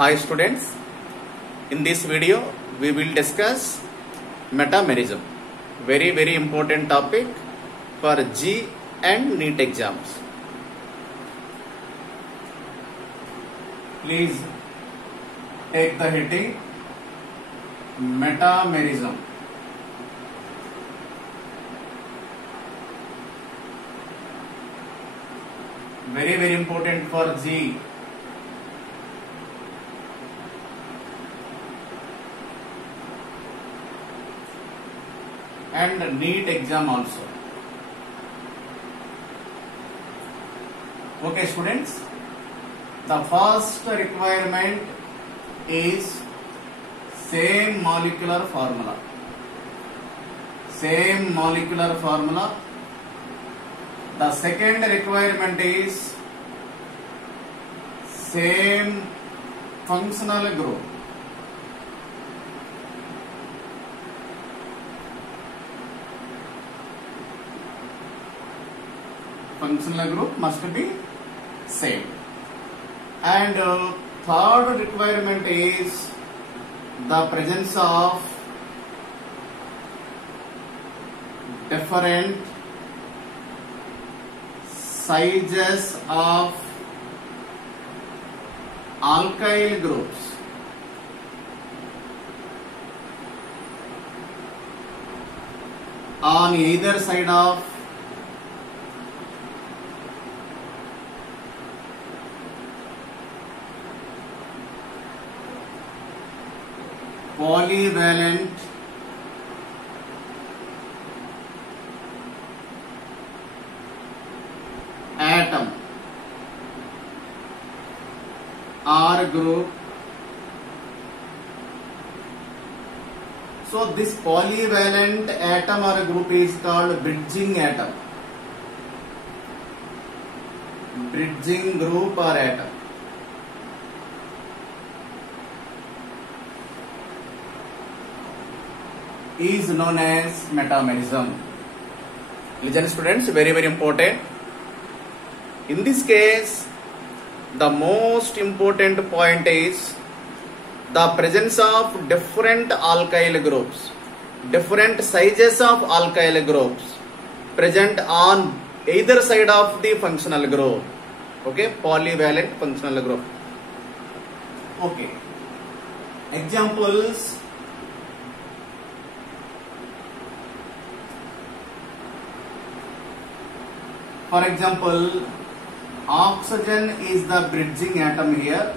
Hi students, in this video we will discuss metamerism, very important topic for G and NEET exams. Please take the heading metamerism. Very important for G. And NEET exam also. Okay students, the first requirement is same molecular formula. Same molecular formula. The second requirement is same functional group. Functional group must be same. And third requirement is the presence of different sizes of alkyl groups. On either side of polyvalent atom or group. So this polyvalent atom or group is called bridging atom. Bridging group or atom. Is known as metamerism. Listen students, very important. In this case, the most important point is the presence of different alkyl groups, different sizes of alkyl groups present on either side of the functional group. Okay, polyvalent functional group. Okay, examples. For example, oxygen is the bridging atom here.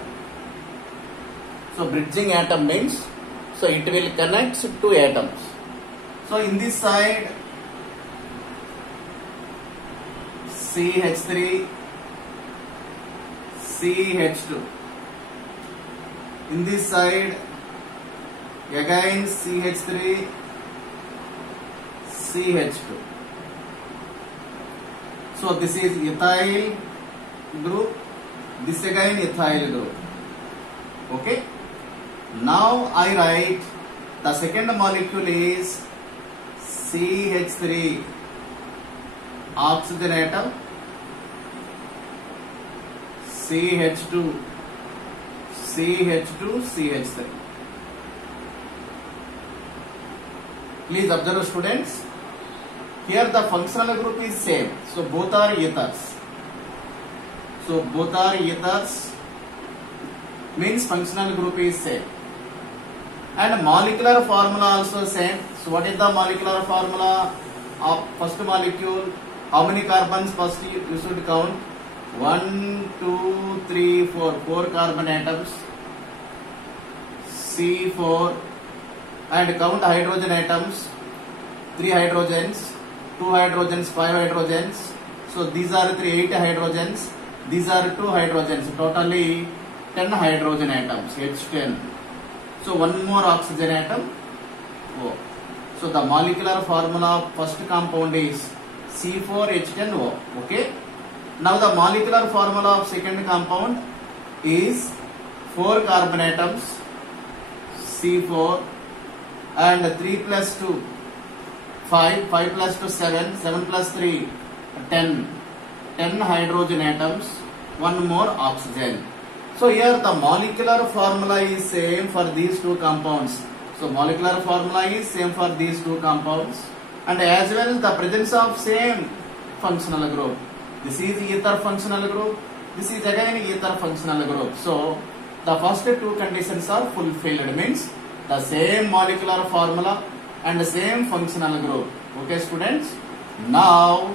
So bridging atom means, so it will connect two atoms. So in this side, CH3, CH2. In this side, again CH3, CH2. So this is ethyl group, this again ethyl group. Okay. Now I write the second molecule is CH3, oxygen atom, CH2, CH2, CH3. Please observe students. Here the functional group is same. So both are ethers. So both are ethers means functional group is same. And molecular formula also same. So what is the molecular formula of first molecule? How many carbons first you should count? 1, 2, 3, 4. 4 carbon atoms. C4. And count hydrogen atoms. 3 hydrogens. 2 hydrogens, 5 hydrogens. So these are 8 hydrogens. These are 2 hydrogens. Totally 10 hydrogen atoms. H10. So one more oxygen atom. O. So the molecular formula of first compound is C4H10O. Okay. Now the molecular formula of second compound is 4 carbon atoms. C4 and 3 plus 2. 5, 5 plus 2, 7, 7 plus 3, 10 hydrogen atoms, one more oxygen. So here the molecular formula is same for these two compounds. So molecular formula is same for these two compounds, and as well the presence of same functional group. This is ether functional group. This is again ether functional group. So the first two conditions are fulfilled, means the same molecular formula and the same functional group. Okay, students. Now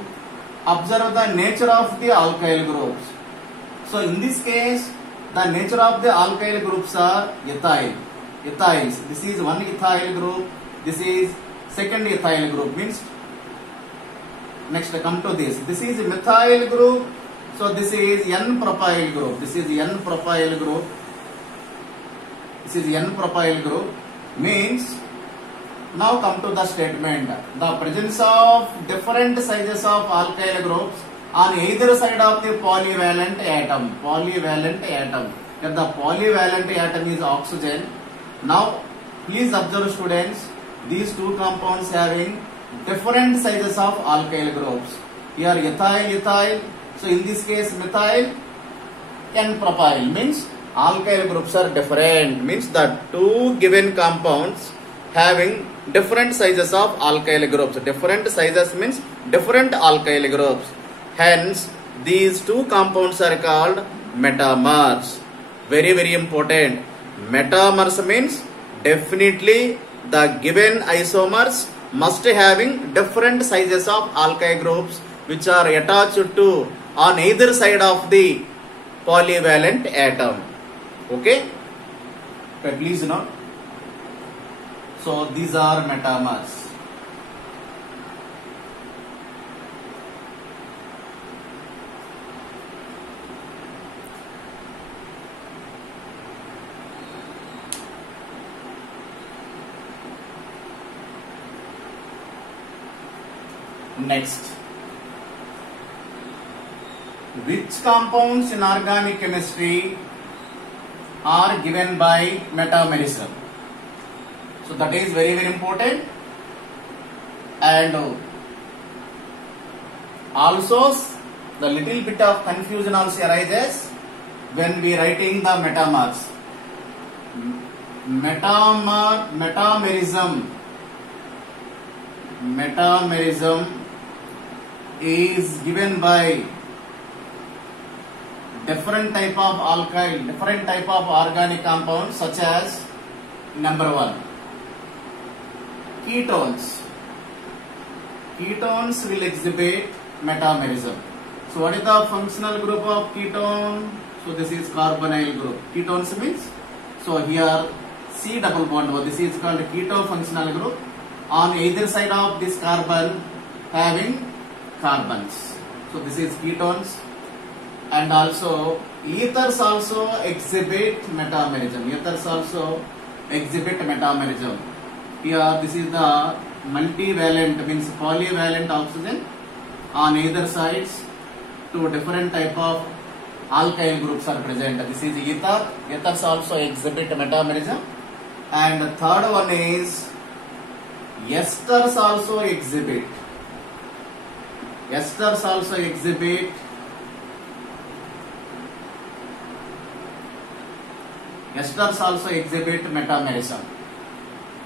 observe the nature of the alkyl groups. So in this case, the nature of the alkyl groups are ethyl. Ethyls. This is one ethyl group. This is second ethyl group. Means next come to this. This is methyl group. So this is N-propyl group. This is N-propyl group. This is N-propyl group. Means now come to the statement. The presence of different sizes of alkyl groups on either side of the polyvalent atom. Polyvalent atom. If the polyvalent atom is oxygen. Now please observe, students, these two compounds having different sizes of alkyl groups. Here ethyl. So in this case methyl, N-propyl, means alkyl groups are different. Means the two given compounds having different sizes of alkyl groups. Different sizes means different alkyl groups. Hence these two compounds are called metamers. Very, very important. Metamers means definitely the given isomers must having different sizes of alkyl groups which are attached to on either side of the polyvalent atom. Okay? Okay, please note. So these are metamers. Next, which compounds in organic chemistry are given by metamerism? So that is very, very important, and also the little bit of confusion also arises when we writing the metamers. Metamerism is given by different type of alkyl, different type of organic compounds, such as number 1, ketones. Ketones will exhibit metamerism. So what is the functional group of ketone? So this is carbonyl group. Ketones means, so here C double bond O. This is called keto functional group. On either side of this carbon having carbons. So this is ketones. And also ethers also exhibit metamerism. Ethers also exhibit metamerism. Here this is the multivalent, means polyvalent oxygen. On either sides two different type of alkyl groups are present. This is ether. Ethers also exhibit metamerism. And the third one is esters also exhibit. Esters also exhibit metamerism.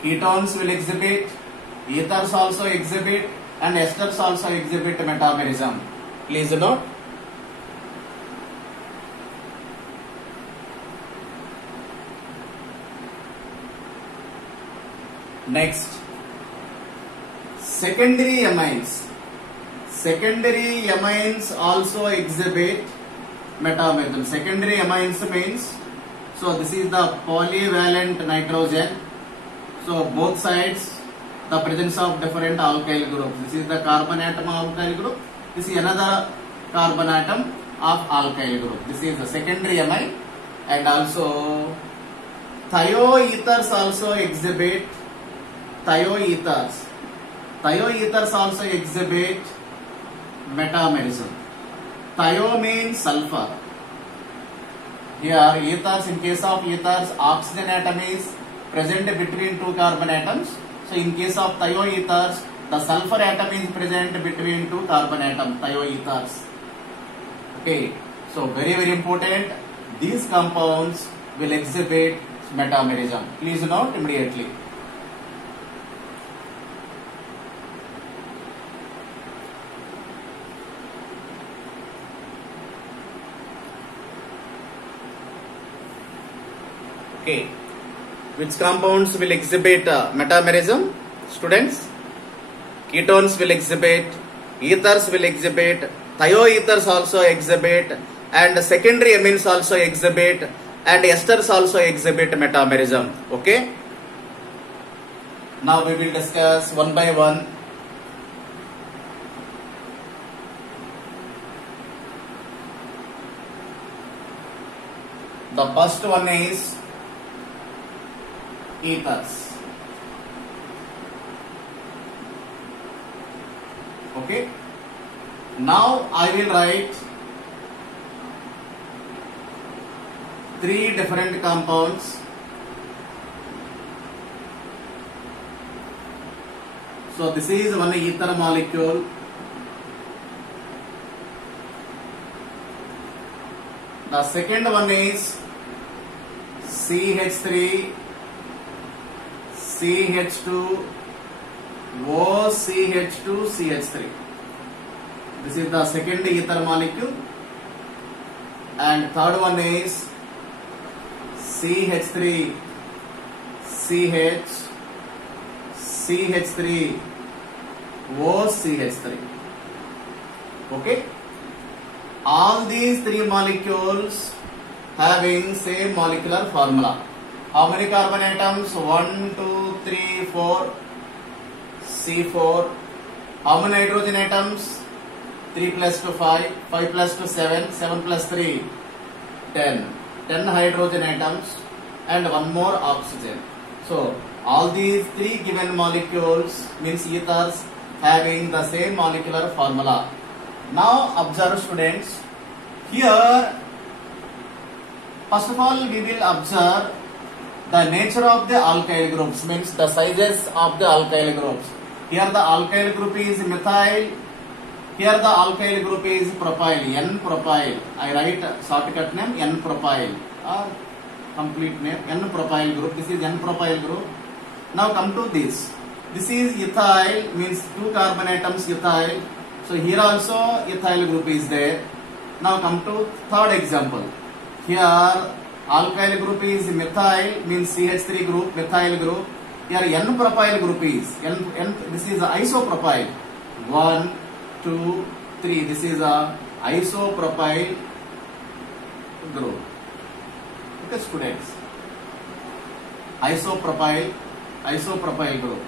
Ketones will exhibit, ethers also exhibit, and esters also exhibit metamerism. Please note. Next, secondary amines. Secondary amines also exhibit metamerism. Secondary amines means, so this is the polyvalent nitrogen. So both sides the presence of different alkyl groups. This is the carbon atom of alkyl group. This is another carbon atom of alkyl group. This is the secondary amine. And also thioethers also exhibit thioethers also exhibit metamerism. Thio means sulfur. Here ethers, in case of ethers, oxygen atom is present between two carbon atoms. So in case of thioethers, the sulfur atom is present between two carbon atoms, thioethers. Okay, so very, very important. these compounds will exhibit metamerism. Please note immediately. Okay, which compounds will exhibit metamerism? Students, ketones will exhibit, ethers will exhibit, thioethers also exhibit, and secondary amines also exhibit, and esters also exhibit metamerism. Okay. Now we will discuss one by one. The first one is ethers. Okay. Now I will write 3 different compounds. So this is one ether molecule. The second one is CH3, CH2, OCH2, CH3. This is the second ether molecule. And third one is CH3, CH, CH3, OCH3. Okay. All these 3 molecules having same molecular formula. How many carbon atoms? 1, 2, 3, 4, C4. How many hydrogen atoms? 3 plus 2, 5, 5 plus 2, 7, 7 plus 3, 10. 10 hydrogen atoms and one more oxygen. So, all these 3 given molecules means ethers having the same molecular formula. Now, observe students, here, first of all, we will observe the nature of the alkyl groups, means the sizes of the alkyl groups. Here the alkyl group is methyl. Here the alkyl group is propyl, N-propyl. I write shortcut name N-propyl or complete name N-propyl group. This is N-propyl group. Now come to this. This is ethyl, means 2 carbon atoms ethyl. So here also ethyl group is there. Now come to third example. Here alkyl group is methyl, means CH3 group, methyl group. Here N-propyl group is this is isopropyl. 1, 2, 3. This is a isopropyl group. Okay, students. Isopropyl group.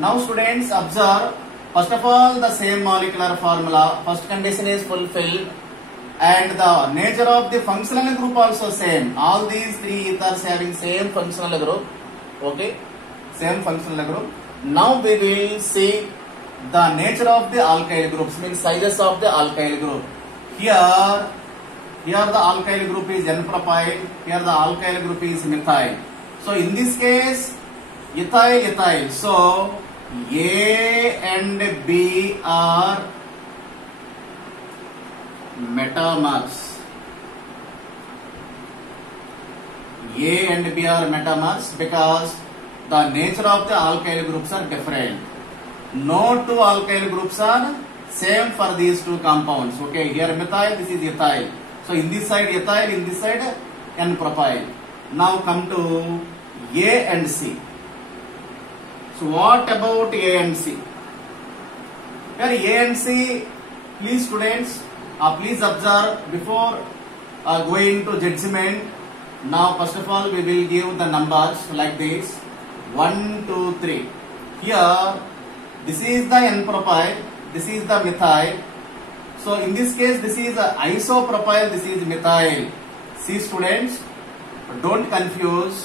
Now, students, observe. First of all, the same molecular formula. First condition is fulfilled, and the nature of the functional group also same. All these 3 ethers having same functional group. Okay, same functional group. Now we will see the nature of the alkyl groups, means sizes of the alkyl group. Here the alkyl group is N-propyl, here the alkyl group is methyl. So in this case, ethyl. So A and B are metamers. A and B are metamers because the nature of the alkyl groups are different. No 2 alkyl groups are same for these 2 compounds. Okay, here methyl, this is ethyl. So in this side ethyl, in this side N-propyl. Now come to A and C. So what about A and C? Here A and C, please students, please observe before going to judgment. Now first of all we will give the numbers like this. 1, 2, 3. Here this is the N-propyl, this is the methyl. So in this case this is isopropyl, this is methyl. See students, don't confuse.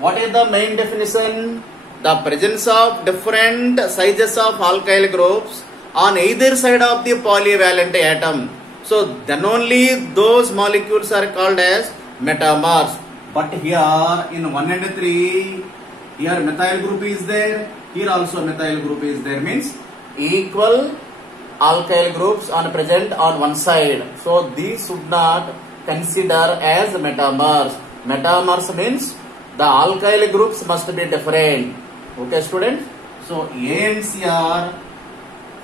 What is the main definition? The presence of different sizes of alkyl groups on either side of the polyvalent atom. So then only those molecules are called as metamers. But here in 1 and 3, here methyl group is there, here also methyl group is there, means equal alkyl groups are present on one side. So these should not consider as metamers. Metamers means the alkyl groups must be different. Okay, students? So A and C are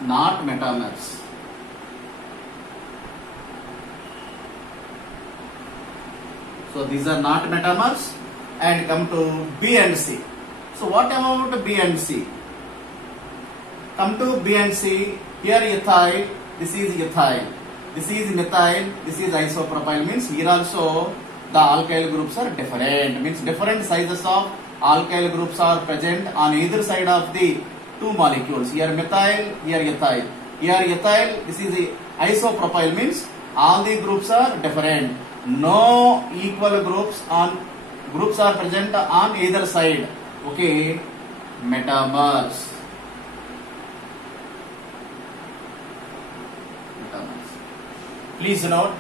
not metamers. So these are not metamers. And come to B and C. So what about B and C? Come to B and C. Here ethyl, this is ethyl. This is methyl, this is isopropyl. Means here also the alkyl groups are different. Means different sizes of alkyl groups are present on either side of the two molecules. Here methyl, here ethyl. Here ethyl, this is isopropyl. Means all the groups are different. No equal groups are present on either side. Okay, metamers. Please note,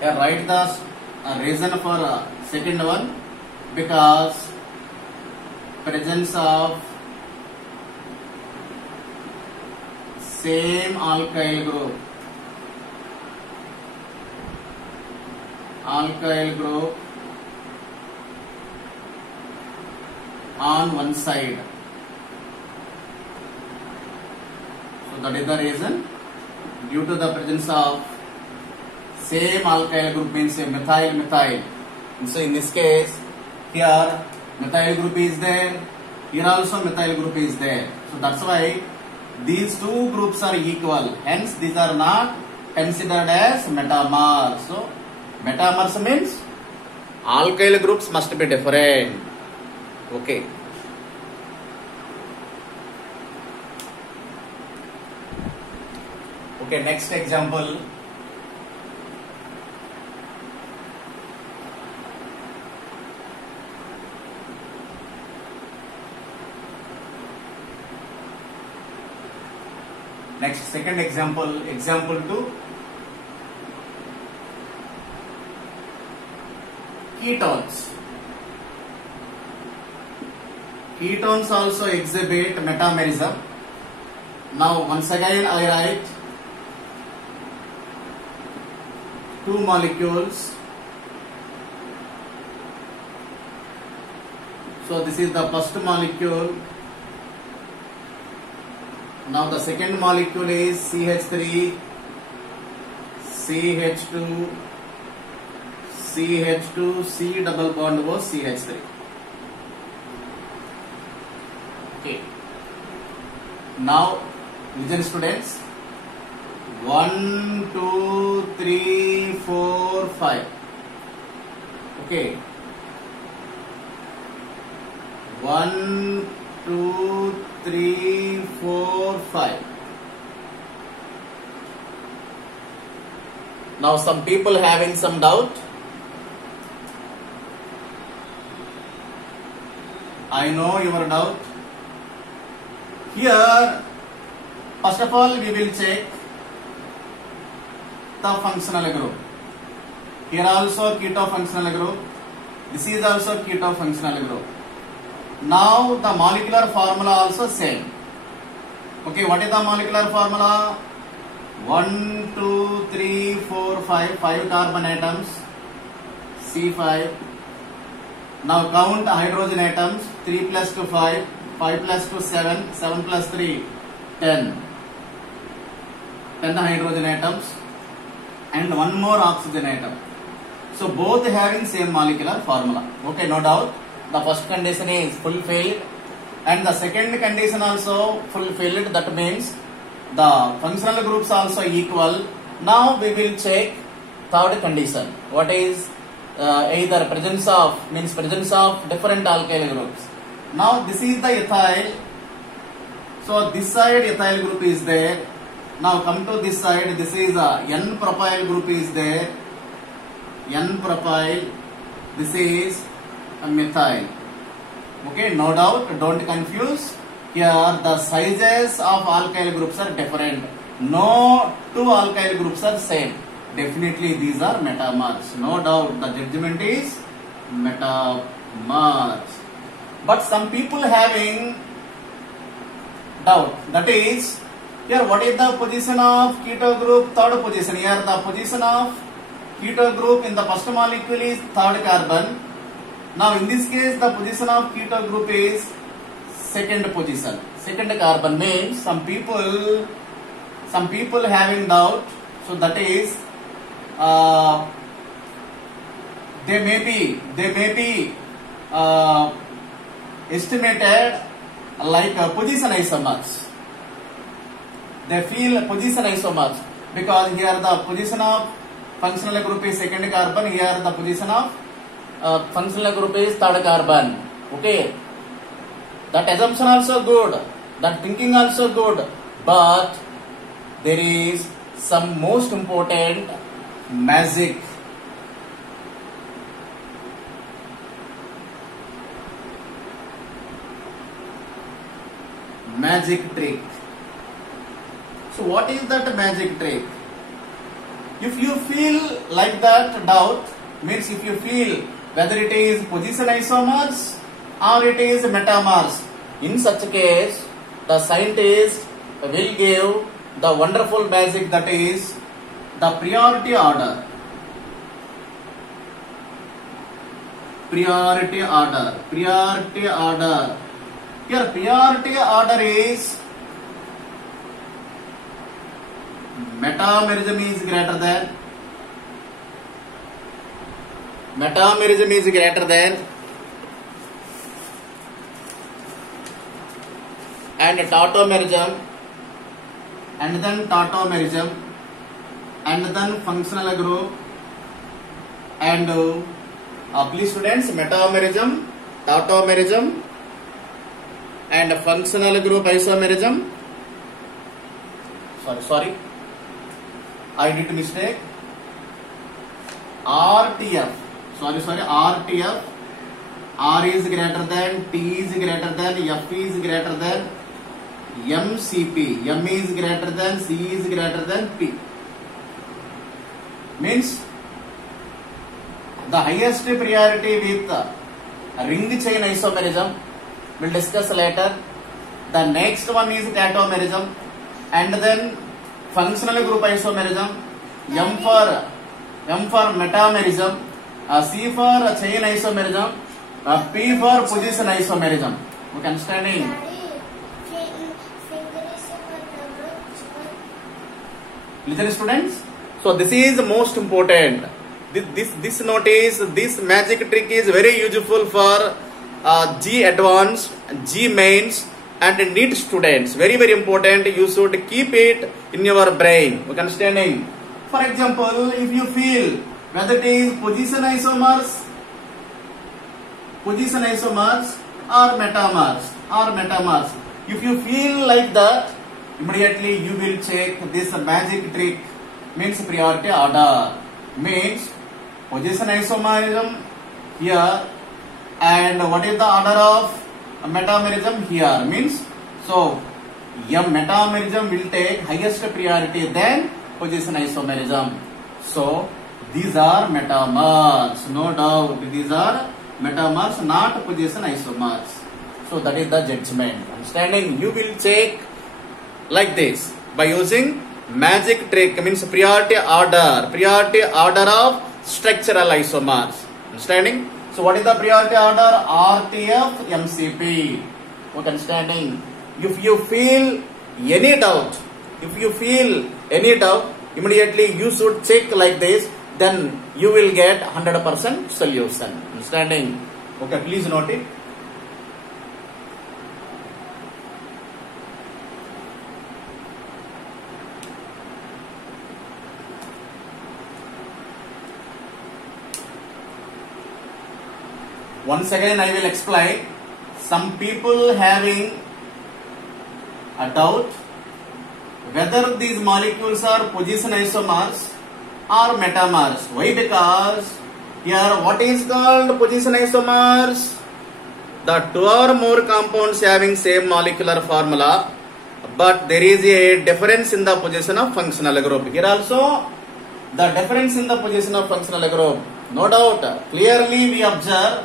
write the reason for second one, because presence of same alkyl group on one side. So that is the reason. Due to the presence of same alkyl group, means methyl. So in this case, here methyl group is there, here also methyl group is there. So that's why these two groups are equal. Hence these are not considered as metamers. So metamers means alkyl groups must be different. Okay. Okay, next example. Next, second example, example 2. Ketones. Ketones also exhibit metamerism. Now, once again, I write two molecules. So, this is the first molecule. Now the second molecule is CH3, CH2, CH2, C double bond O, CH3. Okay. Now listen students. 1, 2, 3, 4, 5. Okay. 1, 2, 3, 4, 5. Now some people having some doubt. I know your doubt. Here, first of all, we will check the functional group. Here also keto functional group. This is also keto functional group. Now the molecular formula also same. Okay, what is the molecular formula? 1, 2, 3, 4, 5, 5 carbon atoms, C5. Now count hydrogen atoms, 3 plus 2, 5, 5 plus 2, 7, 7 plus 3, 10. 10 hydrogen atoms and one more oxygen atom. So both having same molecular formula. Okay, no doubt. The first condition is fulfilled and the second condition also fulfilled. That means the functional groups also equal. Now we will check third condition. What is either presence of different alkyl groups. Now this is the ethyl. So this side ethyl group is there. Now come to this side. This is a N-propyl group is there. N-propyl. This is a methyl. Okay, no doubt, don't confuse. Here the sizes of alkyl groups are different. No two alkyl groups are same. Definitely these are metamers. No doubt, the judgment is metamers. But some people having doubt. That is, here what is the position of keto group? Third position. Here the position of keto group in the first molecule is third carbon. Now in this case the position of keto group is second position. Second carbon means some people having doubt. So that is they may be estimated like position isomers. They feel position isomers because here the position of functional group is second carbon. Here the position of functional group is third carbon. Okay, that assumption also good, that thinking also good, but there is some most important magic. Magic trick. So what is that magic trick? If you feel like that doubt, means if you feel whether it is position isomers or it is metamers, in such a case the scientist will give the wonderful magic, that is the priority order. Priority order. Priority order. Here priority order is metamerism is greater than, metamerism is greater than, and tautomerism, and then tautomerism, and then functional group, and please students, metamerism, tautomerism, and functional group isomerism. Sorry, I did mistake. RTF. RTF. R is greater than, T is greater than, F is greater than, MCP. M is greater than, C is greater than P. Means the highest priority with ring chain isomerism. We'll discuss later. The next one is tautomerism, and then functional group isomerism. M for metamerism, C for chain isomerism, P for position isomerism. Okay, understanding? Listen, students. So this is most important. This notice, this magic trick is very useful for G advanced, G mains, and NEET students. Very important. You should keep it in your brain. Okay, understanding? For example, if you feel whether it is position isomers or metamers, if you feel like that, immediately you will check this magic trick, means priority order, means position isomerism here, and what is the order of metamerism here, means so metamerism will take highest priority than position isomerism. So these are metamers, no doubt, these are metamers, not position isomers. So that is the judgment. Understanding? You will check like this by using magic trick, means priority order of structural isomers. Understanding? So what is the priority order? RTF, MCP. Okay, understanding? If you feel any doubt, immediately you should check like this, then you will get 100% solution. Understanding? Okay, please note it. Once again I will explain. Some people having a doubt whether these molecules are position isomers or metamers. Why? Because here what is called position isomers? The two or more compounds having same molecular formula, but there is a difference in the position of functional group. Here also the difference in the position of functional group. No doubt. Clearly we observe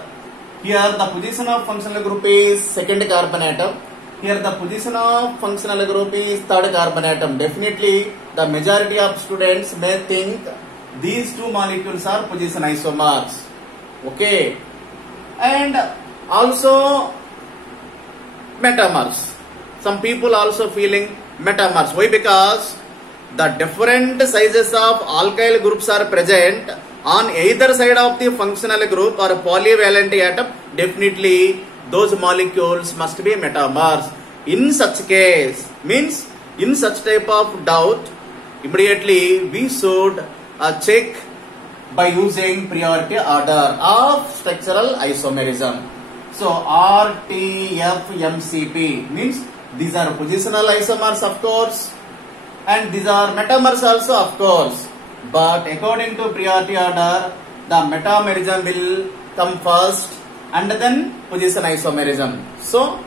here the position of functional group is second carbon atom. Here the position of functional group is third carbon atom. Definitely the majority of students may think these two molecules are position isomers. Okay. And also metamers. Some people also feeling metamers. Why? Because the different sizes of alkyl groups are present on either side of the functional group or polyvalent atom. Definitely those molecules must be metamers. In such case, means in such type of doubt, immediately we should check by using priority order of structural isomerism. So RTFMCP means these are positional isomers, of course, and these are metamers also, of course. But according to priority order, the metamerism will come first and then position isomerism. So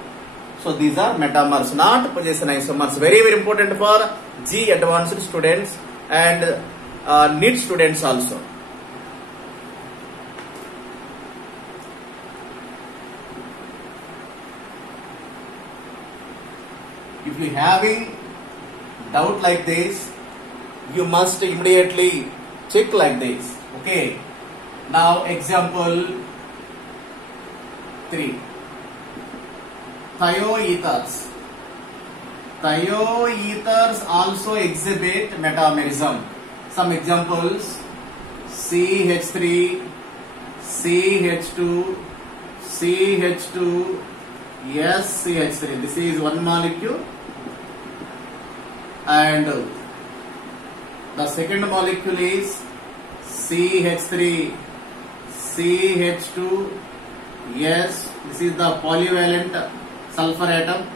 these are metamers, not position isomers. Very, very important for G advanced students and NEET students also. If you having doubt like this, you must immediately check like this. Okay. Now example 3. Thioethers. Thioethers also exhibit metamerism. Some examples: CH3, CH2, CH2, SCH3. This is one molecule, and the second molecule is CH3, CH2, yes, this is the polyvalent sulfur atom.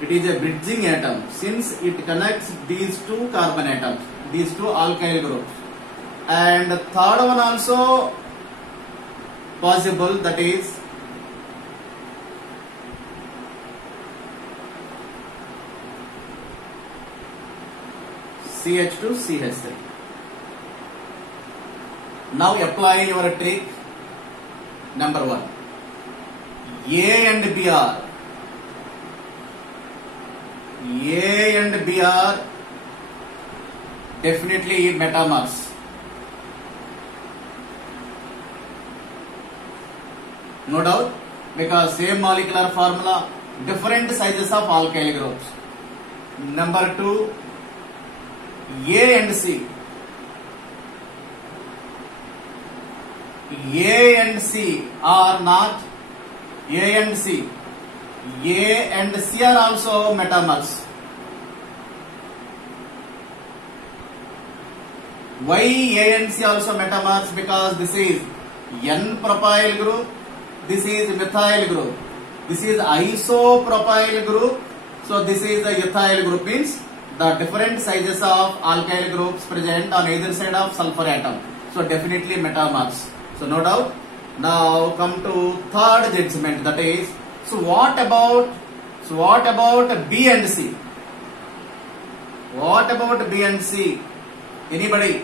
It is a bridging atom since it connects these two carbon atoms, these two alkyl groups. And the third one also possible, that is CH2, CH3. Now apply your trick. Number 1. A and B are definitely metamers. No doubt, because same molecular formula, different sizes of alkyl groups. Number 2, A and C. A and C are not A and C. A and C are also metamers. Why A and C also metamers? Because this is N-propyl group, this is methyl group, this is isopropyl group, so this is the ethyl group, means the different sizes of alkyl groups present on either side of sulfur atom. So definitely metamers. So no doubt. Now come to third judgment, that is, so what about B and C? What about B and C? Anybody?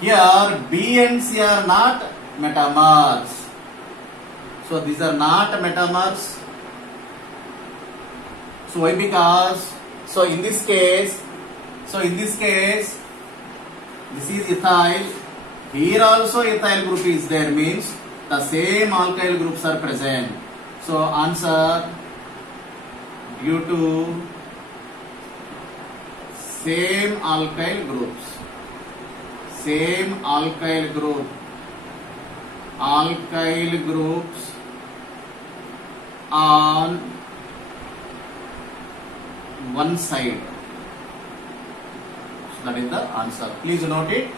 Here B and C are not metamers. So these are not metamers. So why? Because in this case, this is ethyl. Here also ethyl group is there, means the same alkyl groups are present. So answer, due to same alkyl groups on one side. So that is the answer. Please note it.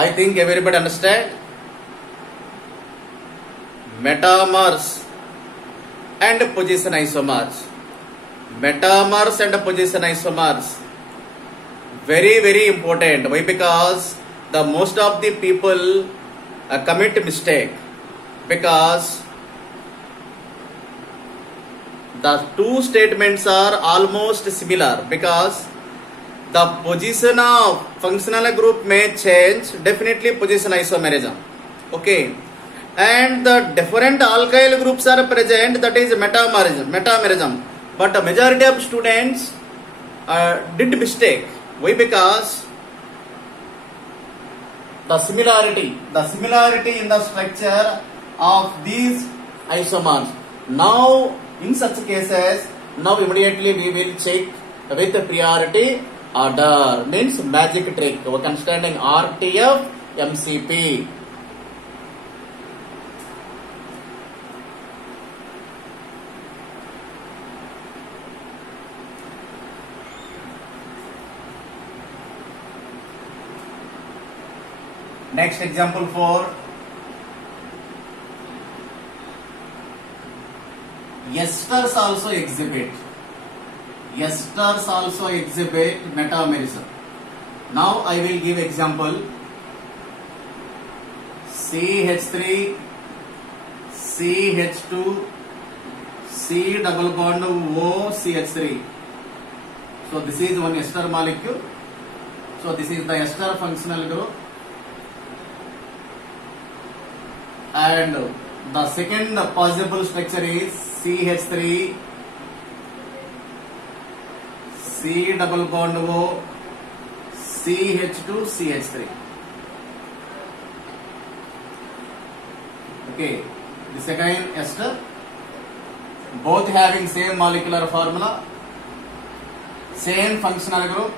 I think everybody understand. Metamers and position isomers. Metamers and position isomers. Very, very important. Why? Because the most of the people commit mistake, because the two statements are almost similar, because the position of functional group may change, definitely position isomerism. Okay, and the different alkyl groups are present, that is metamerism. But the majority of students did mistake. Why? Because the similarity in the structure of these isomers. Now in such cases, now immediately we will check with priority order, means magic trick. We are considering RTF MCP. Next example 4. Esters also exhibit metamerism. Now I will give example. CH3, CH2, C double bond O, CH3. So this is one ester molecule. So this is the ester functional group. And the second possible structure is CH3, C double bond O, CH2, CH3. Okay, this again ester, both having same molecular formula, same functional group.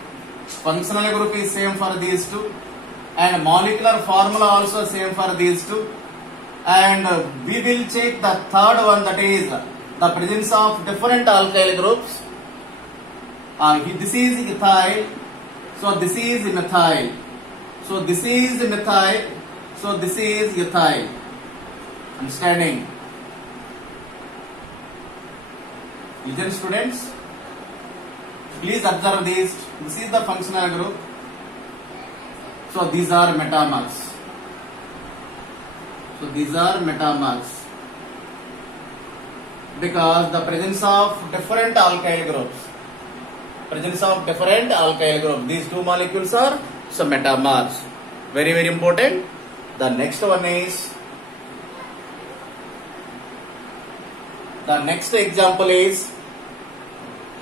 Functional group is same for these two, and molecular formula also same for these two. And we will check the third one, that is the presence of different alkyl groups. This is ethyl, so this is methyl, so this is methyl, so this is ethyl. Understanding? Listen students, please observe this. This is the functional group, so these are metamers. So these are metamers because the presence of different alkyl groups. These two molecules are so metamers. Very, very important. The next one is, the next example is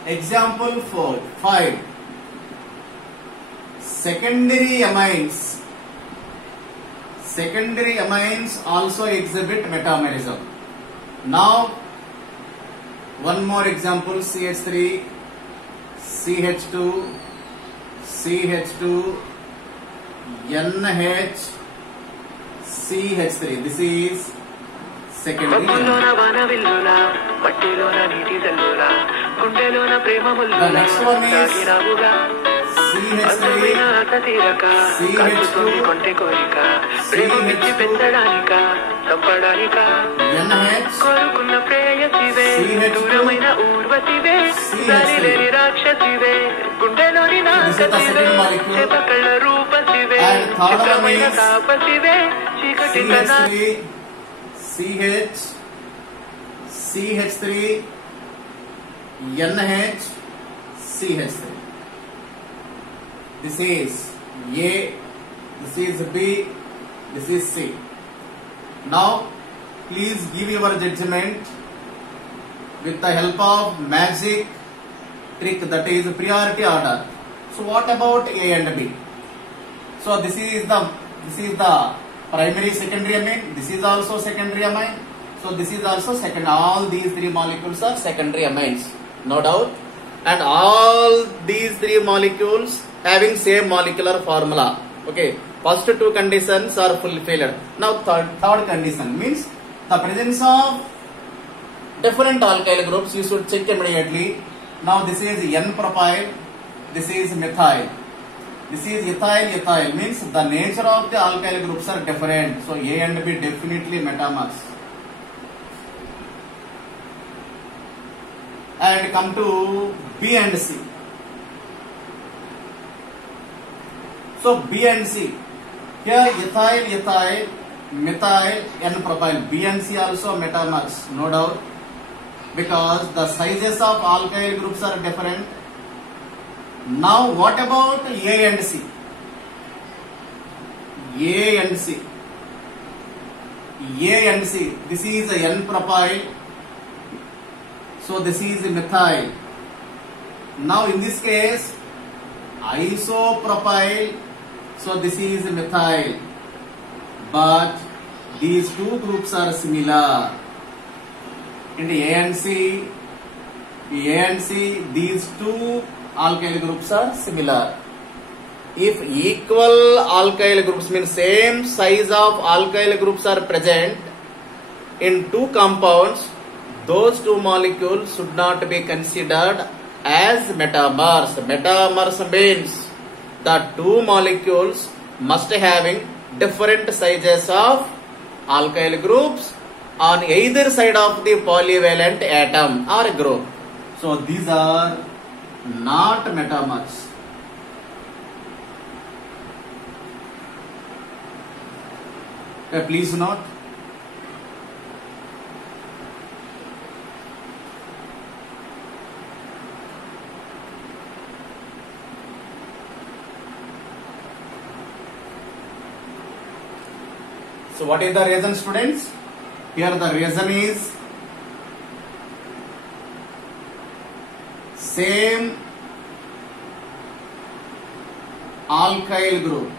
example 5. Secondary amines also exhibit metamerism. Now one more example, CH3, CH2, CH2, NH, CH3. This is secondary. The next one is CH3, CH2, NH, CH3, NH, CH3. This is A, this is B, this is C. Now please give your judgment with the help of magic trick, that is priority order. So what about A and B? So this is the primary secondary amine, this is also secondary amine, so this is also second. All these three molecules are secondary amines, no doubt, and all these three molecules having same molecular formula. Okay, first two conditions are fulfilled. Now third condition means the presence of different alkyl groups. You should check immediately. Now this is N-propyl, this is methyl. This is ethyl, ethyl means the nature of the alkyl groups are different. So A and B definitely metamers. And come to B and C. So B and C. Here ethyl, ethyl, methyl, N-propyl. B and C also metamers, no doubt. Because the sizes of alkyl groups are different. Now what about A and C? A and C. A and C. This is N-propyl. So this is methyl. Now in this case, isopropyl. So this is methyl. But these two groups are similar. In the A and C, these two alkyl groups are similar. If equal alkyl groups means same size of alkyl groups are present in two compounds, those two molecules should not be considered as metamers. Metamers means the two molecules must having different sizes of alkyl groups on either side of the polyvalent atom or group. So these are not metamers. Okay, please note. So what is the reason, students? Here the reason is same alkyl group.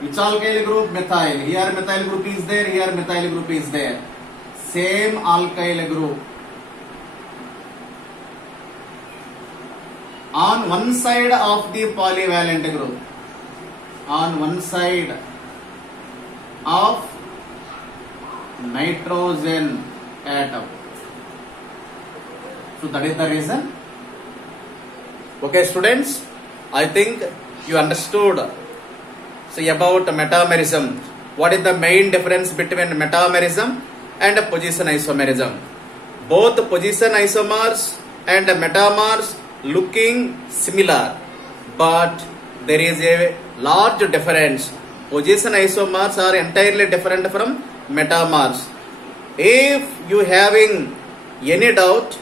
Which alkyl group? Methyl. Here methyl group is there, here methyl group is there. Same alkyl group. On one side of the polyvalent group. On one side of nitrogen atom. So that is the reason. Okay, students, I think you understood. So about metamerism. What is the main difference between metamerism and position isomerism? Both position isomers and metamers looking similar, but there is a large difference. Position isomers are entirely different from metamers. If you having any doubt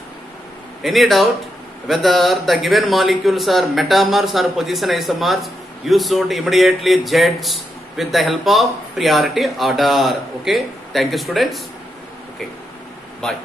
whether the given molecules are metamers or position isomers, you should immediately judge with the help of priority order. Okay, thank you, students. Okay, bye.